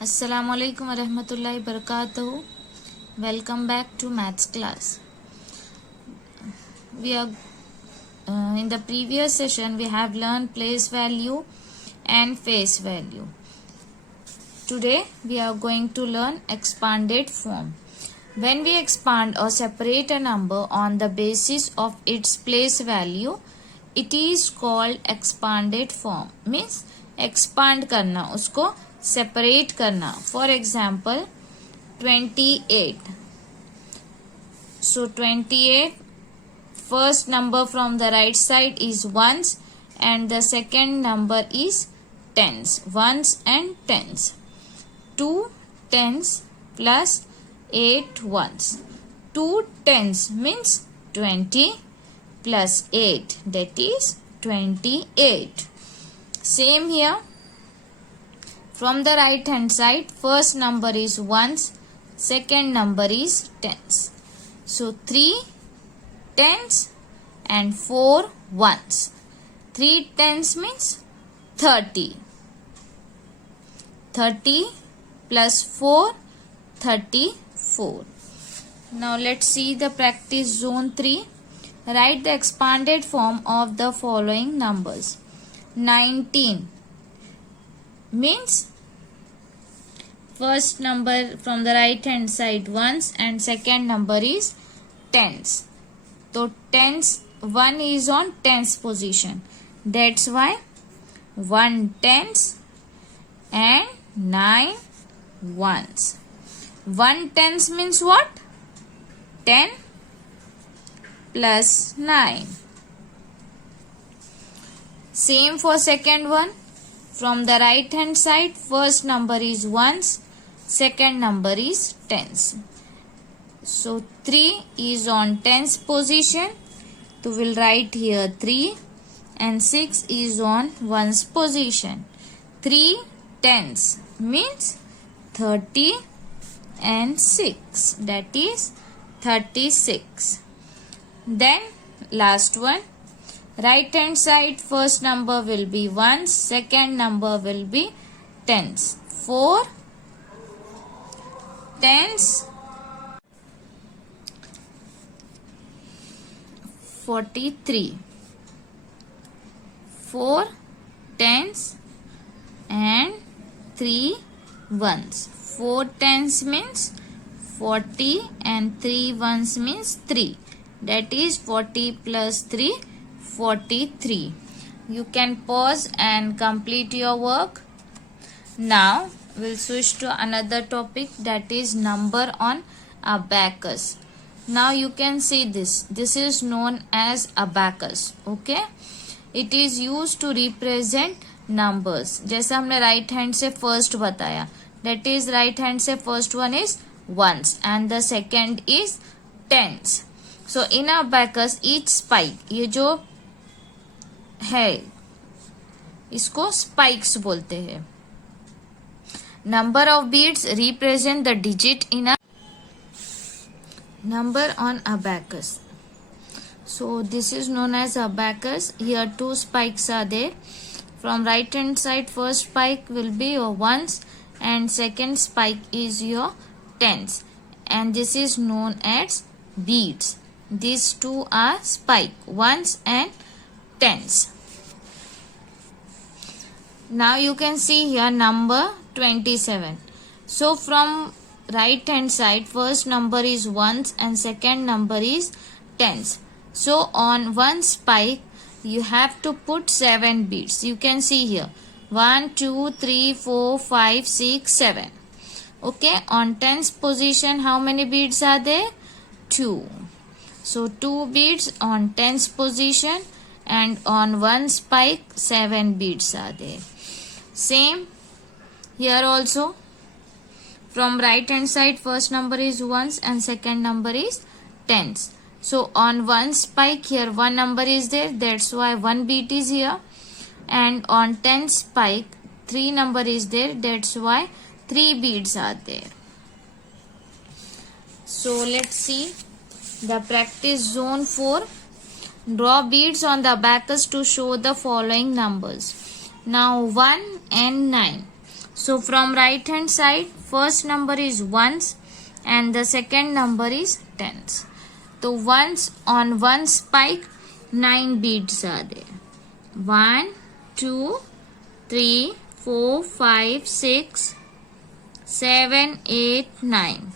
Assalamualaikum warahmatullahi wabarakatuh. Welcome back to maths class. We are in the previous session we have learned place value and face value. Today we are going to learn expanded form. When we expand or separate a number on the basis of its place value, it is called expanded form. Means expand करना, उसको separate करना. For example, 28. So 28, first number from the right side is ones and the second number is tens. Ones and tens. 2 tens plus 8 ones. 2 tens means 20 plus 8, that is 28. Same here. From the right hand side, first number is ones, second number is tens. So 3 tens and 4 ones. 3 tens means 30. 30 plus 4, 34. Now let's see the practice zone 3. Write the expanded form of the following numbers. 19 means first number from the right hand side ones and second number is tens. So tens, 1 is on tens position. That's why 1 tens and 9 ones. 1 tens means what? 10 plus 9. Same for second one. From the right hand side, first number is ones, second number is tens. So 3 is on tens position. So we'll write here 3 and 6 is on ones position. 3 tens means 30 and 6, that is 36. Then last one. Right hand side, first number will be ones, second number will be tens. 4 tens, 43. 4 tens and 3 ones. 4 tens means 40 and 3 ones means 3. That is 40 plus 3, 43. You can pause and complete your work. Now we'll switch to another topic, that is number on abacus. Now you can see this. This is known as abacus. Okay. It is used to represent numbers. जैसे हमने right hand से first बताया. That is right hand से first one is ones and the second is tens. So in abacus each spike, ये जो है इसको spikes बोलते हैं. Number of beads represent the digit in a number on abacus. So this is known as abacus. Here 2 spikes are there. From right hand side, first spike will be your ones and second spike is your tens, and this is known as beads. These two are spike, ones and tens. Now you can see here number 27. So from right hand side, first number is ones and second number is tens. So on one spike you have to put 7 beads. You can see here 1, 2, 3, 4, 5, 6, 7. Okay, on tens position how many beads are there? 2. So 2 beads on tens position, and on one spike 7 beads are there. Same here also. From right hand side, first number is ones and second number is tens. So on one spike here 1 number is there, that's why 1 bead is here, and on 10 spike 3 number is there, that's why 3 beads are there. So let's see the practice zone 4. Draw beads on the abacus to show the following numbers. Now 1 and 9. So from right hand side, first number is ones and the second number is tens. So ones on one spike, 9 beads are there. 1, 2, 3, 4, 5, 6, 7, 8, 9.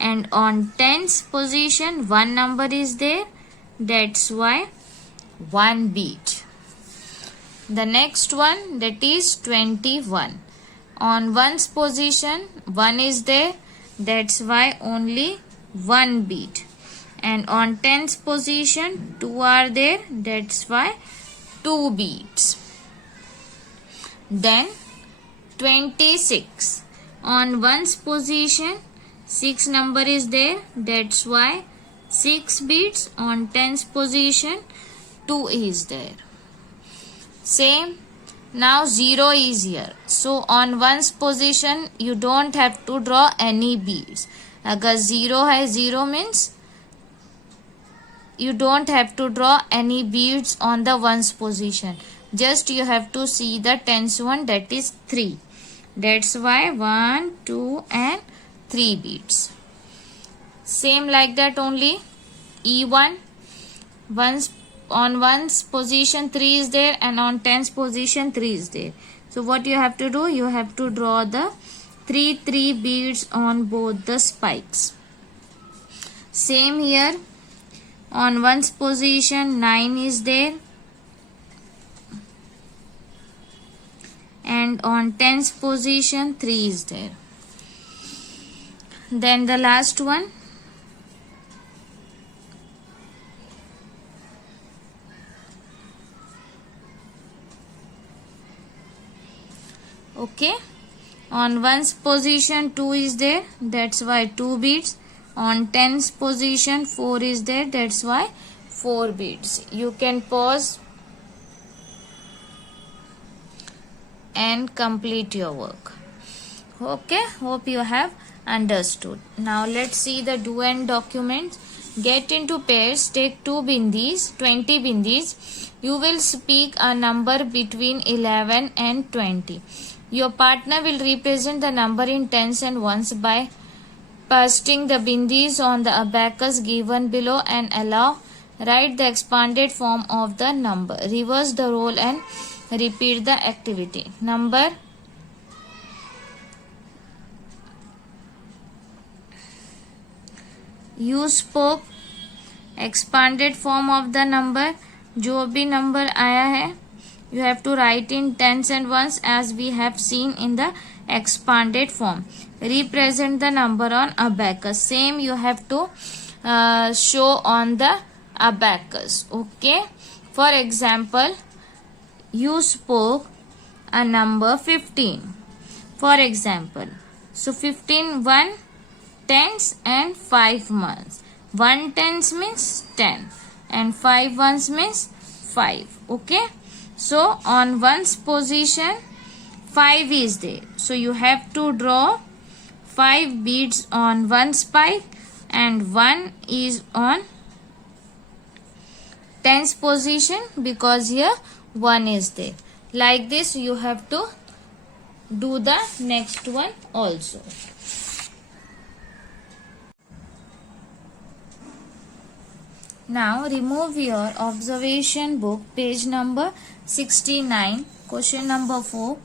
And on tens position, one number is there. That's why 1 bead. The next one, that is 21. On ones position, 1 is there. That's why only 1 bead. And on tens position, 2 are there. That's why 2 beads. Then 26. On ones position, 6 number is there. That's why 6 beads. On tens position, 2 is there. Same. Now 0 is here. So on ones position, you don't have to draw any beads. अगर 0 है, 0 means you don't have to draw any beads on the ones position. Just you have to see the tens one, that is 3. That's why 1, 2 and 3 beads. Same like that only. E1, ones on ones position 3 is there and on tens position 3 is there. So what you have to do? You have to draw the 3 beads on both the spikes. Same here. On ones position 9 is there and on tens position 3 is there. Then the last one. Okay. On ones position 2 is there. That's why 2 beads. On tens position 4 is there. That's why 4 beads. You can pause and complete your work. Okay. Hope you have understood. Now let's see the do and documents. Get into pairs. Take 2 bindis, 20 bindis. You will speak a number between 11 and 20. Your partner will represent the number in tens and ones by pasting the bindis on the abacus given below and allow write the expanded form of the number. Reverse the role and repeat the activity. Number you spoke expanded form of the number. जो भी number आया है, you have to write in tens and ones as we have seen in the expanded form. Represent the number on abacus. Same you have to show on the abacus. Okay. For example, you spoke a number 15. For example, so 15 1 tens and 5 ones. 1 tens means 10 and 5 ones means 5. Okay. So on ones position 5 is there. So you have to draw 5 beads on one spike and 1 is on tens position because here 1 is there. Like this you have to do the next one also. Now remove your observation book, page number 69, question number 4.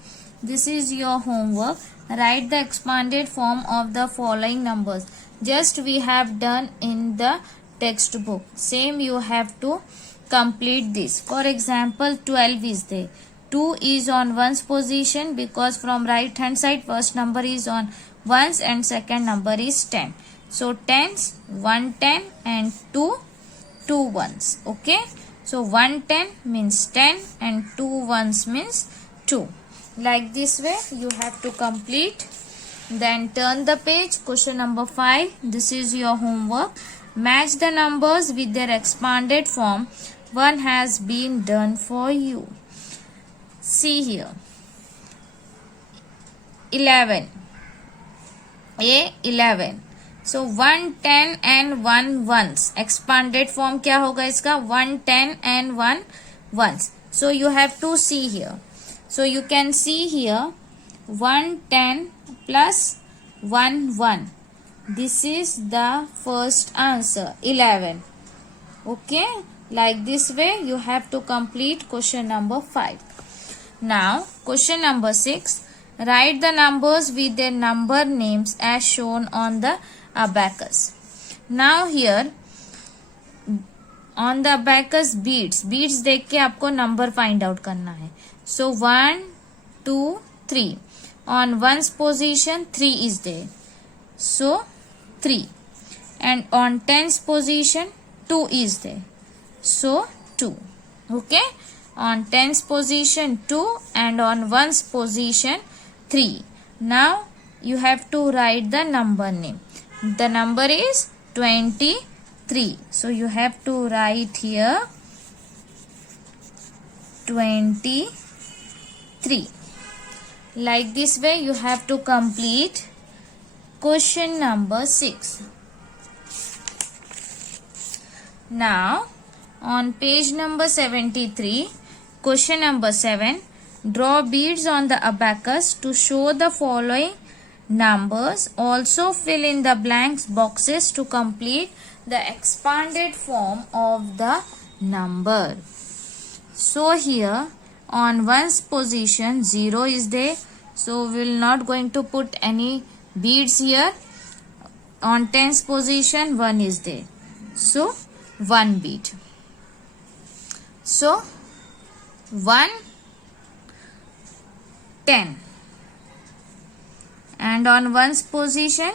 This is your homework. Write the expanded form of the following numbers. Just we have done in the textbook. Same you have to complete this. For example, 12 is there. 2 is on ones position because from right hand side first number is on ones and second number is 10. So tens, 1 10 and 2 ones. Okay. So 1 10 means 10 and 2 ones means 2. Like this way you have to complete. Then turn the page. Question number 5. This is your homework. Match the numbers with their expanded form. One has been done for you. See here. 11. A 11. So 1 10 and 1 ones. Expanded form क्या होगा इसका? 1 10 and 1 ones. So you have to see here. So you can see here 1 10 plus 1 1. This is the first answer, 11. Okay, like this way you have to complete question number 5. Now question number 6. Write the numbers with their number names as shown on the abacus. Now here on the abacus beads देख के आपको number find out करना है. So 1 2 3. On 1's position 3 is there. So 3. And on 10's position 2 is there. So 2. Okay. On 10's position 2 and on 1's position 3. Now you have to write the number name. The number is 23. So you have to write here 23. Like this way you have to complete question number 6. Now on page number 73, question number 7, draw beads on the abacus to show the following numbers. Also fill in the blank boxes to complete the expanded form of the number. So here on 1's position 0 is there. So we will not going to put any beads here. On 10's position 1 is there. So 1 bead. So 1 10. And on 1's position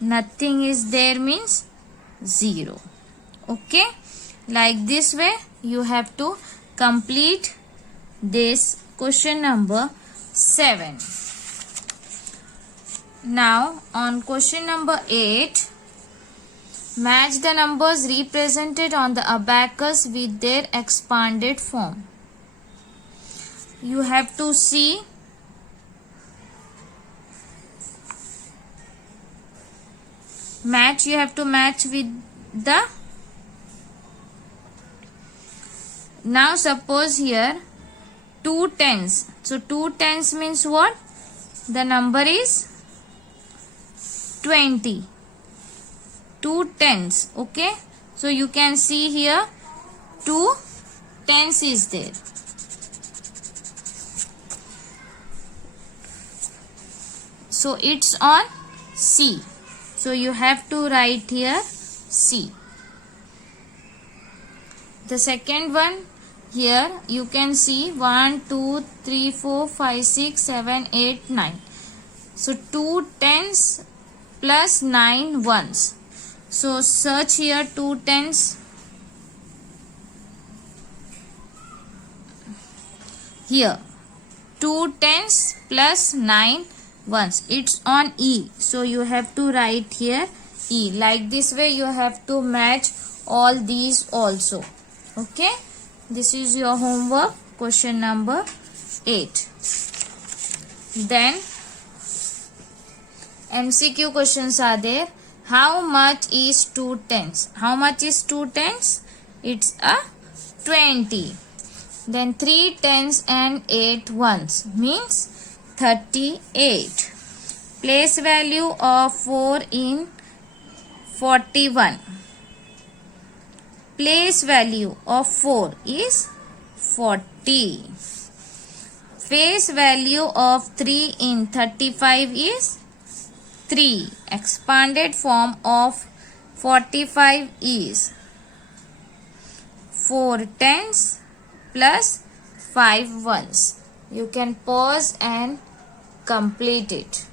nothing is there means 0. Okay. Like this way you have to complete this question number 7. Now on question number 8, match the numbers represented on the abacus with their expanded form. You have to see match, you have to match with the, now suppose here 2 tens. So 2 tens means what? The number is 20. 2 tens. Okay. So you can see here 2 tens is there. So it's on C. So you have to write here C. The second one, here you can see 1 2 3 4 5 6 7 8 9. So 2 tens plus 9 ones. So search here 2 tens. Here 2 tens plus 9 ones. It's on E. So you have to write here E. Like this way you have to match all these also. Okay. This is your homework, question number 8. Then MCQ questions are there. How much is 2 tens? How much is 2 tens? It's a 20. Then 3 tens and 8 ones means 38. Place value of 4 in 41. Place value of 4 is 40. Face value of 3 in 35 is 3. Expanded form of 45 is 4 tens plus 5 ones. You can pause and complete it.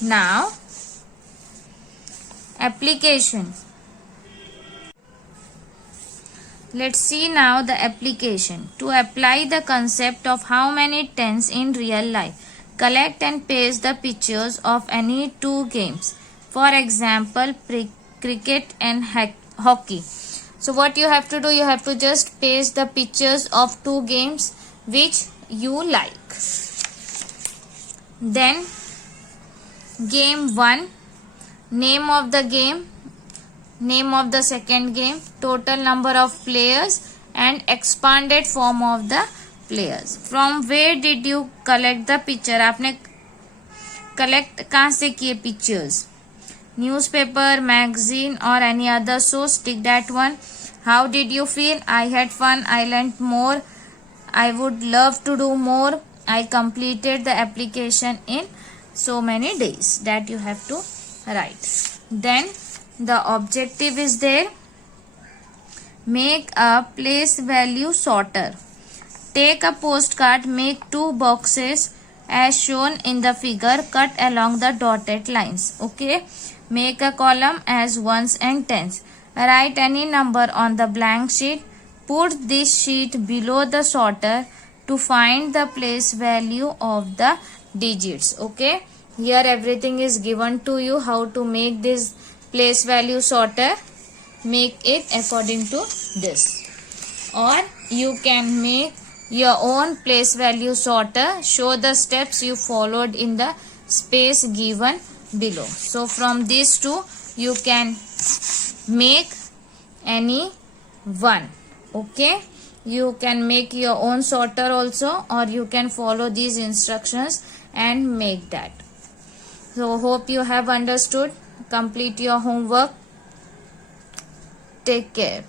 Now, application. Let's see now the application. To apply the concept of how many tens in real life, collect and paste the pictures of any 2 games. For example, cricket and hockey. So what you have to do, you have to just paste the pictures of 2 games which you like. Then game 1, name of the game, name of the second game, total number of players and expanded form of the players. From where did you collect the picture? आपने collect कहाँ से किए pictures? Newspaper, magazine or any other source? Tick that one. How did you feel? I had fun. I learnt more. I would love to do more. I completed the application in so many days. That you have to write. Then the objective is there. Make a place value sorter. Take a postcard, make 2 boxes as shown in the figure, cut along the dotted lines. Okay. Make a column as ones and tens. Write any number on the blank sheet. Put this sheet below the sorter to find the place value of the digits. Okay. Here everything is given to you how to make this place value sorter. Make it according to this. Or you can make your own place value sorter. Show the steps you followed in the space given below. So from these two you can make any one. Okay, you can make your own sorter also, or you can follow these instructions and make that. So hope you have understood. Complete your homework. Take care.